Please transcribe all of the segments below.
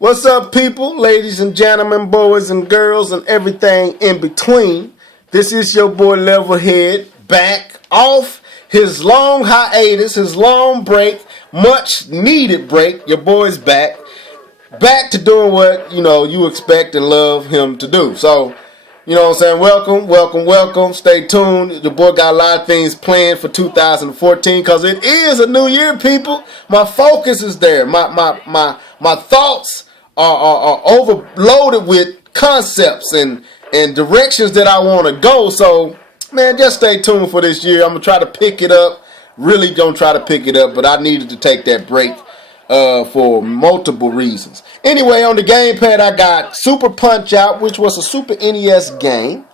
What's up, people, ladies and gentlemen, boys and girls, and everything in between? This is your boy Levelhead back off his long hiatus, his long break, much needed break. Your boy's back to doing what you expect and love him to do. So, you know what I'm saying? Welcome. Stay tuned. Your boy got a lot of things planned for 2014 because it is a new year, people. My focus is there. My thoughts are overloaded with concepts and directions that I want to go. So, man, just stay tuned for this year. I'm going to try to pick it up. Really don't try to pick it up, but I needed to take that break for multiple reasons. Anyway, on the gamepad, I got Super Punch-Out, which was a Super NES game.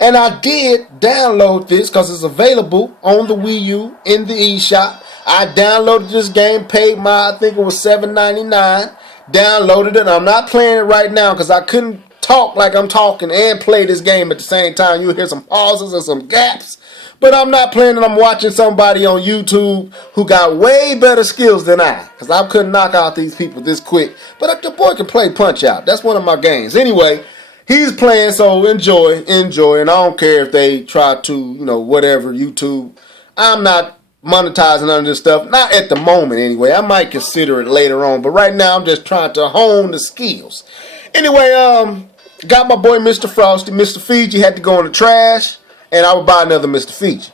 And I did download this because it's available on the Wii U in the eShop. I downloaded this game, paid I think it was $7.99. Downloaded it. I'm not playing it right now because I couldn't talk like I'm talking and play this game at the same time. You'll hear some pauses and some gaps. But I'm not playing it. I'm watching somebody on YouTube who got way better skills than I. Because I couldn't knock out these people this quick. But the boy can play Punch-Out. That's one of my games. Anyway, he's playing, so enjoy. And I don't care if they try to, whatever, YouTube. I'm not monetizing none of this stuff. Not at the moment, anyway. I might consider it later on. But right now, I'm just trying to hone the skills. Anyway, got my boy Mr. Frosty. Mr. Fiji had to go in the trash. And I would buy another Mr. Fiji.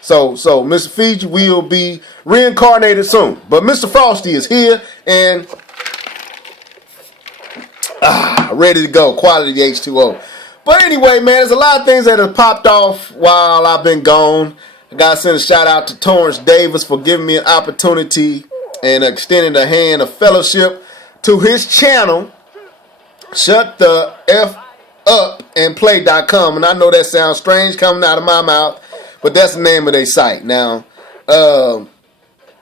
So Mr. Fiji will be reincarnated soon. But Mr. Frosty is here and ready to go. Quality H2O. But anyway, man, there's a lot of things that have popped off while I've been gone. I got to send a shout out to Torrance Davis for giving me an opportunity and extending a hand of fellowship to his channel. Shut the F up and play.com. And I know that sounds strange coming out of my mouth, but that's the name of their site. Now,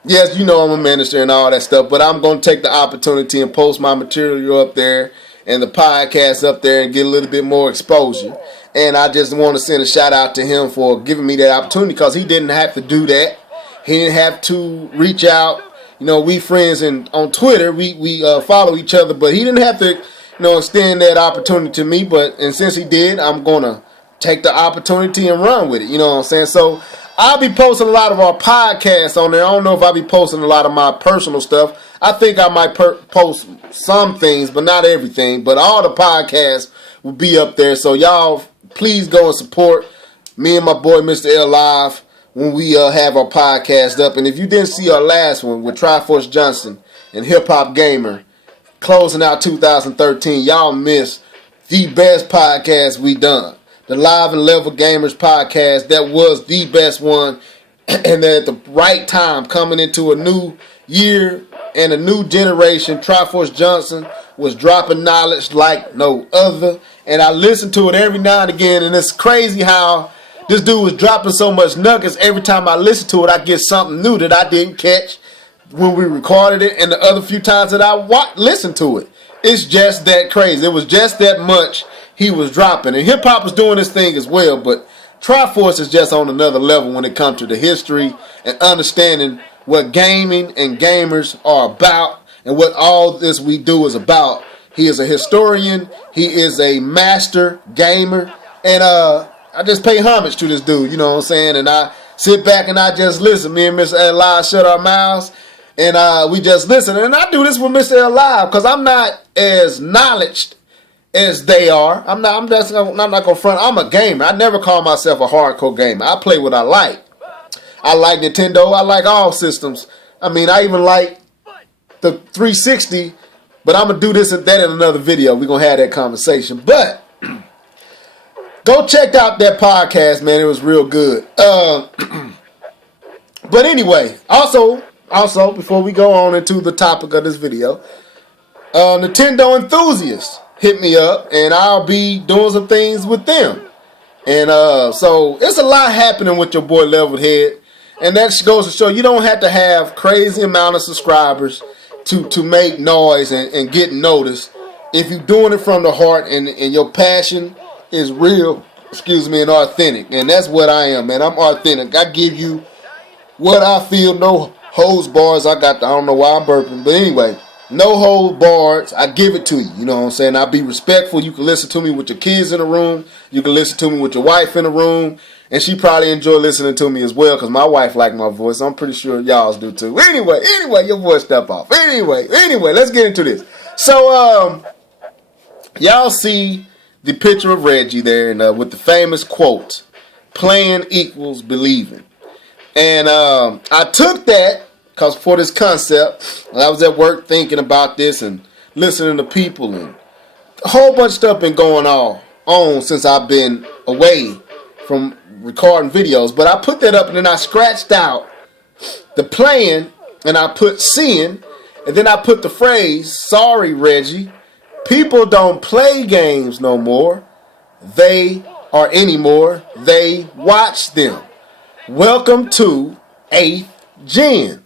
yes, I'm a minister and all that stuff, but I'm going to take the opportunity and post my material up there and the podcast up there and get a little bit more exposure. And I just want to send a shout out to him for giving me that opportunity because he didn't have to do that. He didn't have to reach out. We friends and on Twitter, we follow each other, but he didn't have to extend that opportunity to me, and since he did, I'm gonna take the opportunity and run with it. You know what I'm saying? So I'll be posting a lot of our podcasts on there. I don't know if I'll be posting a lot of my personal stuff. I think I might post some things, but not everything. But all the podcasts will be up there. So y'all, please go and support me and my boy Mr. L Live when we have our podcast up. And if you didn't see our last one with Triforce Johnson and Hip Hop Gamer, closing out 2013, y'all missed the best podcast we done. The Live and Level Gamers podcast, that was the best one. And at the right time, coming into a new year and a new generation, Triforce Johnson was dropping knowledge like no other. And I listen to it every now and again, and it's crazy how this dude was dropping so much nuggets. Every time I listen to it, I get something new that I didn't catch when we recorded it, and the other few times that I listened to it. It's just that crazy. It was just that much he was dropping. And hip-hop was doing this thing as well, but Triforce is just on another level when it comes to the history and understanding what gaming and gamers are about and what all this we do is about. He is a historian. He is a master gamer. And I just pay homage to this dude, you know what I'm saying? And I sit back and I just listen. Me and Mr. Eli shut our mouths. And we just listen. And I do this with Mr. L Live because I'm not as knowledged as they are. I'm not gonna front. I'm a gamer. I never call myself a hardcore gamer. I play what I like. I like Nintendo. I like all systems. I mean, I even like the 360. But I'm gonna do this and that in another video. We're gonna have that conversation. But go check out that podcast, man. It was real good. But anyway, also, before we go on into the topic of this video, Nintendo enthusiasts hit me up, and I'll be doing some things with them. And so it's a lot happening with your boy Levelhead, and that goes to show you don't have to have crazy amount of subscribers to make noise and get noticed. If you're doing it from the heart and your passion is real, and authentic, and that's what I am, man. I'm authentic. I give you what I feel, no hose bars. I don't know why I'm burping, but anyway, No hold barred. I give it to you. You know what I'm saying? I be respectful. You can listen to me with your kids in the room. You can listen to me with your wife in the room. And she probably enjoy listening to me as well because my wife like my voice. I'm pretty sure y'all's do too. Anyway, your voice step off. Anyway, let's get into this. So, y'all see the picture of Reggie there and with the famous quote, playing equals believing. And I took that because for this concept, I was at work thinking about this and listening to people and a whole bunch of stuff been going on since I've been away from recording videos. But I put that up and then I scratched out the playing and I put seeing and then I put the phrase, sorry Reggie, people don't play games no more. They watch them. Welcome to 8th Gen.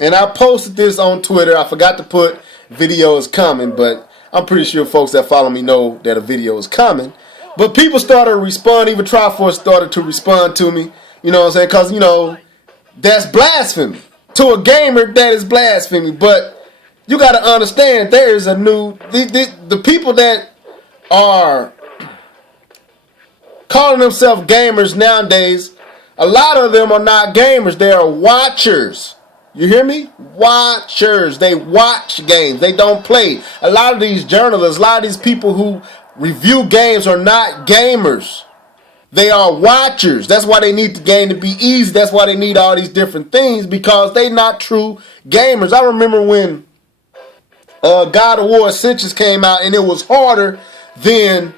And I posted this on Twitter. I forgot to put video is coming, but I'm pretty sure folks that follow me know that a video is coming. But people started to respond. Even Triforce started to respond to me. You know what I'm saying? Because, you know, that's blasphemy. To a gamer, that is blasphemy. But you got to understand there is a new... The people that are calling themselves gamers nowadays, a lot of them are not gamers. They are watchers. You hear me? Watchers. They watch games. They don't play. A lot of these journalists, a lot of these people who review games are not gamers. They are watchers. That's why they need the game to be easy. That's why they need all these different things because they not true gamers. I remember when God of War Ascensions came out and it was harder than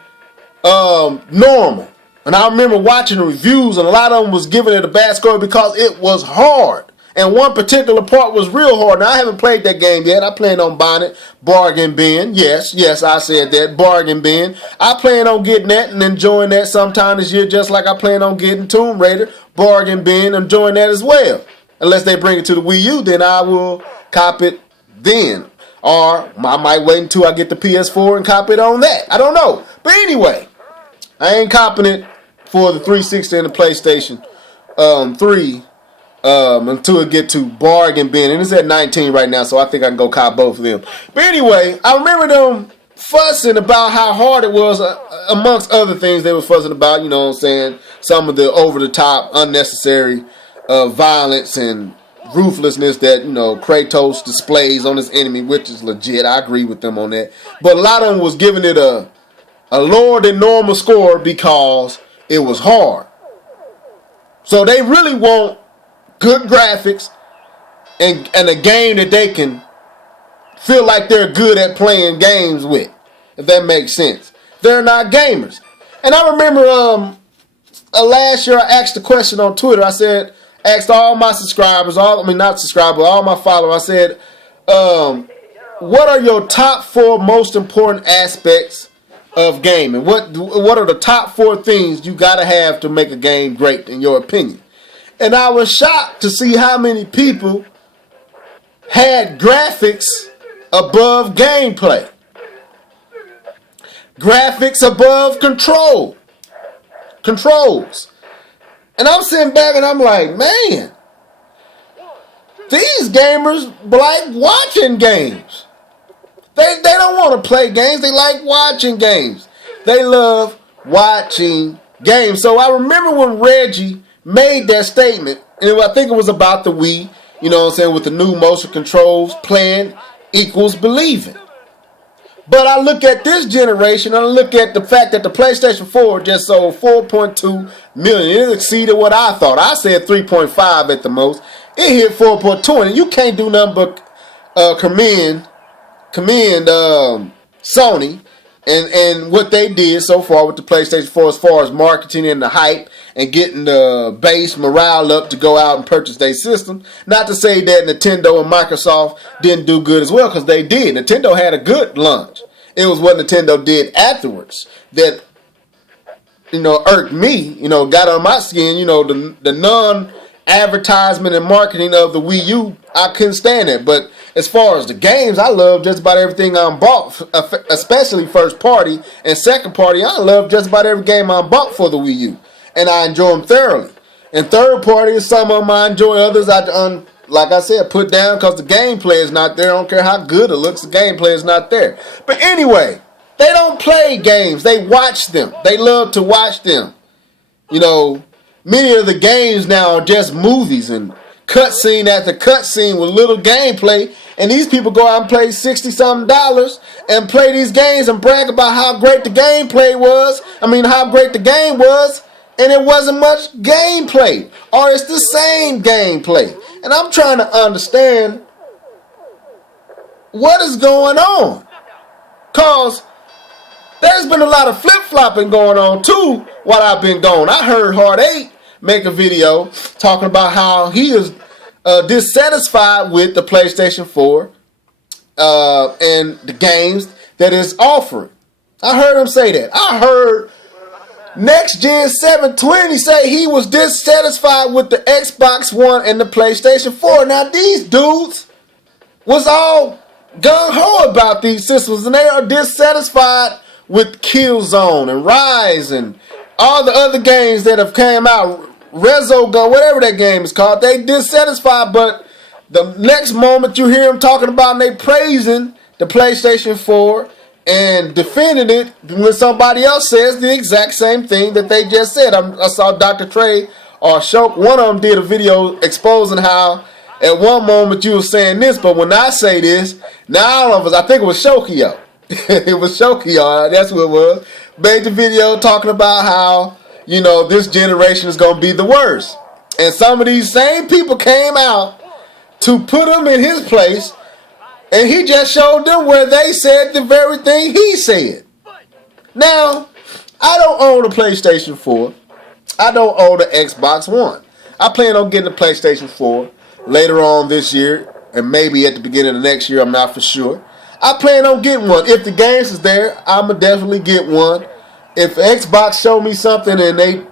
normal. And I remember watching the reviews and a lot of them was giving it a bad score because it was hard. And one particular part was real hard. Now, I haven't played that game yet. I plan on buying it. Bargain bin. Yes, I said that. Bargain bin. I plan on getting that and enjoying that sometime this year, just like I plan on getting Tomb Raider. Bargain bin. Enjoying that as well. Unless they bring it to the Wii U, then I will cop it then. Or I might wait until I get the PS4 and cop it on that. I don't know. But anyway, I ain't copping it for the 360 and the PlayStation 3. Until it get to bargain bin, and it's at 19 right now, so I think I can go cop both of them. But anyway, I remember them fussing about how hard it was, amongst other things they were fussing about, you know what I'm saying, some of the over-the-top, unnecessary violence and ruthlessness that, you know, Kratos displays on his enemy, which is legit. I agree with them on that. But a lot of them was giving it a lower than normal score because it was hard. So they really want good graphics and a game that they can feel like they're good at playing games with, if that makes sense. They're not gamers. And I remember last year I asked a question on Twitter. I asked all my subscribers, all my followers, I said, what are your top 4 most important aspects of gaming? What are the top 4 things you gotta have to make a game great in your opinion? And I was shocked to see how many people had graphics above gameplay. Graphics above controls. And I'm sitting back and I'm like, man, these gamers like watching games. They don't want to play games. They like watching games. They love watching games. So I remember when Reggie made that statement, and I think it was about the Wii, you know what I'm saying, with the new motion controls, playing equals believing. But I look at this generation, and I look at the fact that the PlayStation 4 just sold 4.2 million. It exceeded what I thought. I said 3.5 at the most. It hit 4.2, and you can't do nothing but commend Sony and what they did so far with the PlayStation 4 as far as marketing and the hype and getting the base morale up to go out and purchase their system. Not to say that Nintendo and Microsoft didn't do good as well, because they did. Nintendo had a good launch. It was what Nintendo did afterwards that, you know, irked me, you know, got on my skin. You know, the non-advertisement and marketing of the Wii U, I couldn't stand it. But as far as the games, I love just about everything I bought, especially first party and second party. I love just about every game I bought for the Wii U, and I enjoy them thoroughly. And third party, some of them I enjoy, others I like I said, put down because the gameplay is not there. I don't care how good it looks, the gameplay is not there. But anyway, they don't play games. They watch them. They love to watch them. You know, many of the games now are just movies and cutscene after cutscene with little gameplay. And these people go out and play $60-something and play these games and brag about how great the gameplay was. How great the game was. And it wasn't much gameplay. Or it's the same gameplay. And I'm trying to understand what is going on. Because there's been a lot of flip-flopping going on too while I've been gone. I heard Hard 8 make a video talking about how he is dissatisfied with the PlayStation 4 and the games that it's offering. I heard him say that. I heard Next Gen 720 say he was dissatisfied with the Xbox One and the PlayStation 4. Now these dudes was all gung-ho about these systems, and they are dissatisfied with Killzone and Rise and all the other games that have came out, Resogun, whatever that game is called. They dissatisfied, but the next moment you hear them talking about and they praising the PlayStation 4 and defending it when somebody else says the exact same thing that they just said. I saw Dr. Trey or Shok, one of them did a video exposing how at one moment you were saying this, but when I say this, now all of us, I think it was Shokio. It was Shokio, that's what it was. Made the video talking about how, you know, this generation is going to be the worst. And some of these same people came out to put him in his place, and he just showed them where they said the very thing he said. Now, I don't own a PlayStation 4. I don't own an Xbox One. I plan on getting a PlayStation 4 later on this year, and maybe at the beginning of next year, I'm not for sure. I plan on getting one. If the games is there, I'm going to definitely get one. If Xbox show me something and they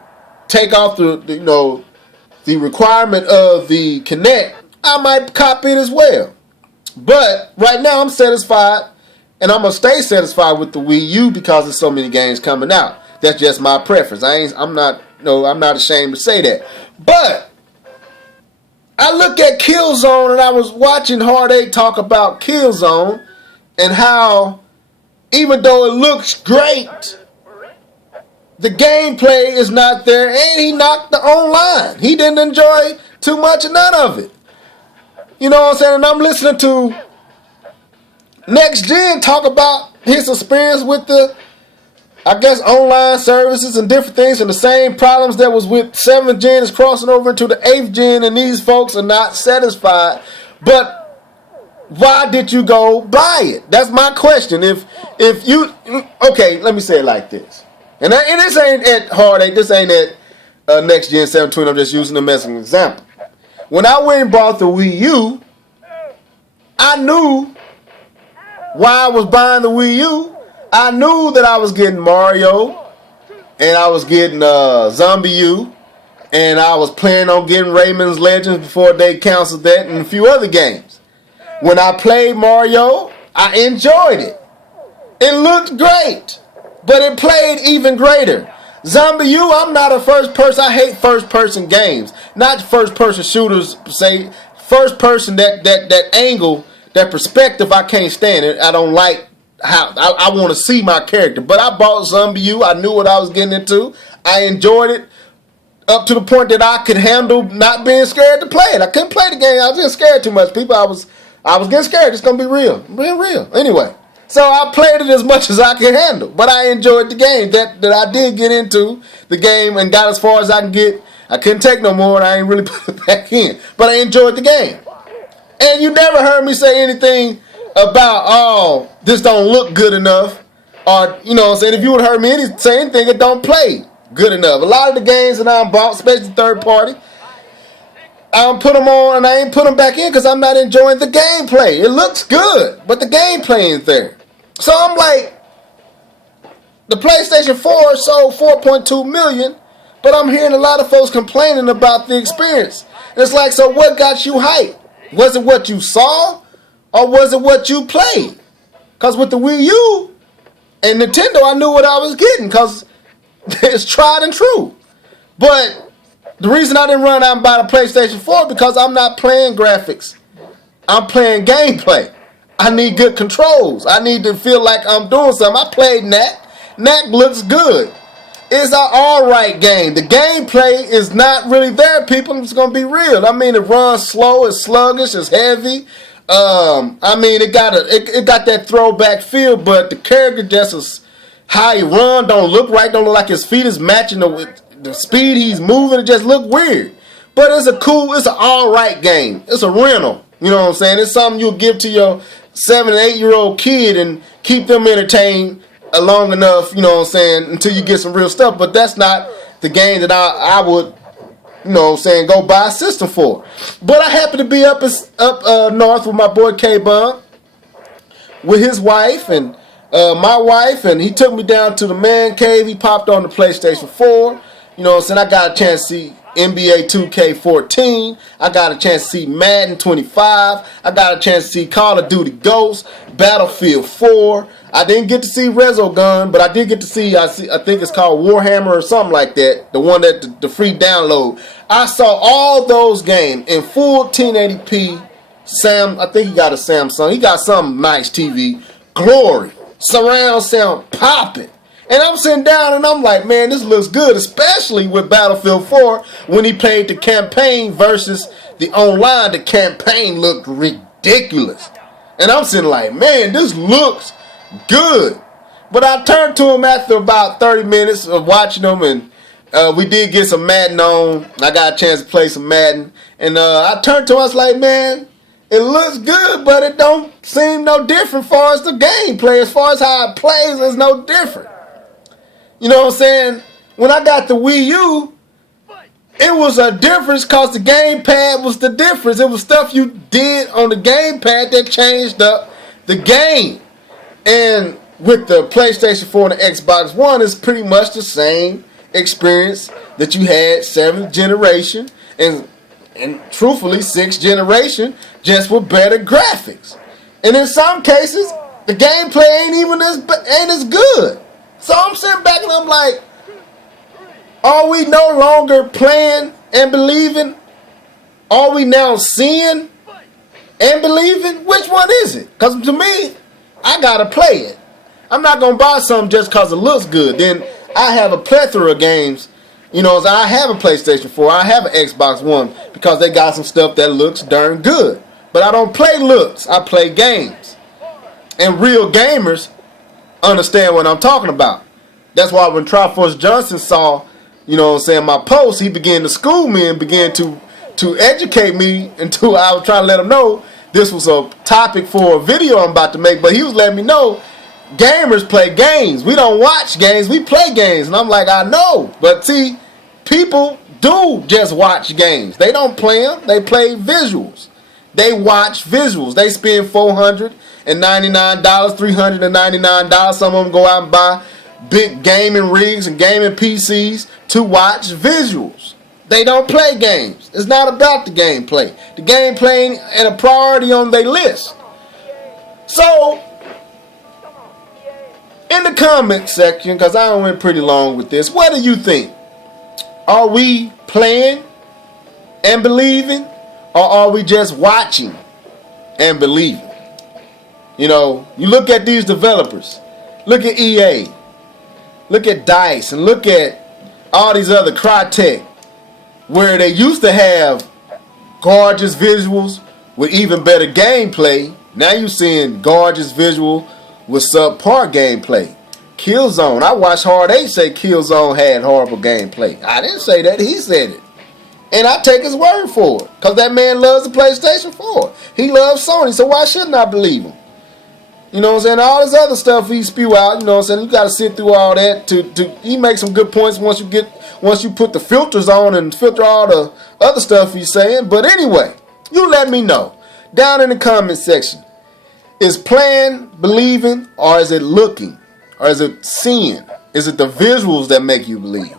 take off the requirement of the Kinect, I might cop it as well. But right now I'm satisfied, and I'm gonna stay satisfied with the Wii U because there's so many games coming out. That's just my preference. I'm not ashamed to say that. But I look at Killzone, and I was watching Hard 8 talk about Killzone and how even though it looks great, the gameplay is not there, and he knocked the online. He didn't enjoy too much of none of it. You know what I'm saying? And I'm listening to Next Gen talk about his experience with the, online services and different things, and the same problems that was with 7th Gen is crossing over into the 8th Gen, and these folks are not satisfied. But why did you go buy it? That's my question. If you, okay, let me say it like this. And this ain't at Hard 8, this ain't at Next Gen 720, I'm just using them as an example. When I went and bought the Wii U, I knew why I was buying the Wii U. I knew that I was getting Mario, and I was getting Zombie U, and I was planning on getting Rayman's Legends before they canceled that, and a few other games. When I played Mario, I enjoyed it. It looked great, but it played even greater. Zombie U, I'm not a first person. I hate first person games. Not first person shooters, say. First person, that angle, that perspective, I can't stand it. I don't like how, I want to see my character. But I bought Zombie U. I knew what I was getting into. I enjoyed it up to the point that I could handle not being scared to play it. I couldn't play the game. I was just scared too much. People, I was getting scared. It's going to be real. Being real. Anyway. So I played it as much as I could handle. But I enjoyed the game. That I did get into the game and got as far as I can get. I couldn't take no more, and I ain't really put it back in. But I enjoyed the game. And you never heard me say anything about, oh, this don't look good enough. Or, you know what I'm saying, if you would have heard me say anything, it don't play good enough. A lot of the games that I bought, especially third party, I don't put them on and I ain't put them back in because I'm not enjoying the gameplay. It looks good, but the gameplay ain't there. So I'm like, the PlayStation 4 sold 4.2 million, but I'm hearing a lot of folks complaining about the experience. And it's like, so what got you hyped? Was it what you saw, or was it what you played? Because with the Wii U and Nintendo, I knew what I was getting because it's tried and true. But The reason I didn't run out and buy the PlayStation 4 because I'm not playing graphics. I'm playing gameplay. I need good controls. I need to feel like I'm doing something. I played Knack. Knack looks good. It's an alright game. The gameplay is not really there, people. I'm just going to be real. I mean, it runs slow, it's sluggish, it's heavy. I mean, it got that throwback feel, but the character just is how he run don't look right. Don't look like his feet is matching the speed he's moving. It just look weird. But it's an alright game. It's a rental. You know what I'm saying? It's something you'll give to your 7 and 8 year old kid and keep them entertained long enough, you know what I'm saying, until you get some real stuff. But that's not the game that I would, you know what I'm saying, go buy a system for. But I happen to be up north with my boy K-Bun, with his wife and my wife, and he took me down to the man cave. He popped on the PlayStation 4. You know what I'm saying? I got a chance to see NBA 2K14. I got a chance to see Madden 25. I got a chance to see Call of Duty Ghosts, Battlefield 4. I didn't get to see Resogun, but I did get to see, I think it's called Warhammer or something like that, the one that the free download. I saw all those games in full 1080p. I think he got a Samsung. He got some nice TV. Glory. Surround sound popping. And I'm sitting down and I'm like, man, this looks good, especially with Battlefield 4 when he played the campaign versus the online. The campaign looked ridiculous. And I'm sitting like, man, this looks good. But I turned to him after about 30 minutes of watching them, and we did get some Madden on. I got a chance to play some Madden. And I turned to him, I was like, man, it looks good, but it don't seem no different as far as the gameplay. As far as how it plays, it's no different. You know what I'm saying? When I got the Wii U, it was a difference because the gamepad was the difference. It was stuff you did on the gamepad that changed up the game. And with the PlayStation 4 and the Xbox One, it's pretty much the same experience that you had 7th generation and truthfully 6th generation, just with better graphics. And in some cases, the gameplay ain't as good. So I'm sitting back and I'm like, are we no longer playing and believing? Are we now seeing and believing? Which one is it? Because to me, I gotta play it. I'm not gonna buy something just because it looks good. Then I have a plethora of games. You know, I have a PlayStation 4, I have an Xbox One because they got some stuff that looks darn good. But I don't play looks, I play games. And real gamers understand what I'm talking about. That's why when Triforce Johnson saw, you know what I'm saying, my post, he began to school me and began to educate me until I was trying to let him know this was a topic for a video I'm about to make. But he was letting me know gamers play games. We don't watch games, we play games. And I'm like, I know. But see, people do just watch games. They don't play them, they play visuals. They watch visuals. They spend $499, $399. Some of them go out and buy big gaming rigs and gaming PCs to watch visuals. They don't play games. It's not about the gameplay. The gameplay ain't a priority on their list. So, in the comment section, because I went pretty long with this, what do you think? Are we playing and believing? Or are we just watching and believing? You know, you look at these developers. Look at EA. Look at DICE. And look at all these other Crytek, where they used to have gorgeous visuals with even better gameplay. Now you're seeing gorgeous visual with subpar gameplay. Killzone. I watched Hard 8 say Killzone had horrible gameplay. I didn't say that. He said it. And I take his word for it. Because that man loves the PlayStation 4. He loves Sony. So why shouldn't I believe him? You know what I'm saying? All this other stuff he spew out, you know what I'm saying? You got to sit through all that. He makes some good points once you put the filters on and filter all the other stuff he's saying. But anyway, you let me know. Down in the comment section. Is playing, believing, or is it looking? Or is it seeing? Is it the visuals that make you believe?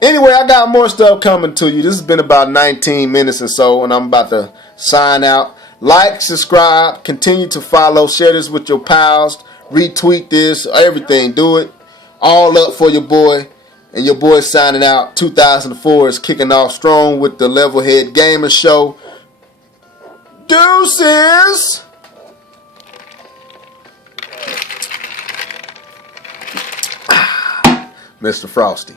Anyway, I got more stuff coming to you. This has been about 19 minutes or so, and I'm about to sign out. Like, subscribe, continue to follow, share this with your pals, retweet this, everything. Do it all up for your boy. And your boy signing out. 2004 is kicking off strong with the Levelhead Gamer Show. Deuces! Mr. Frosty.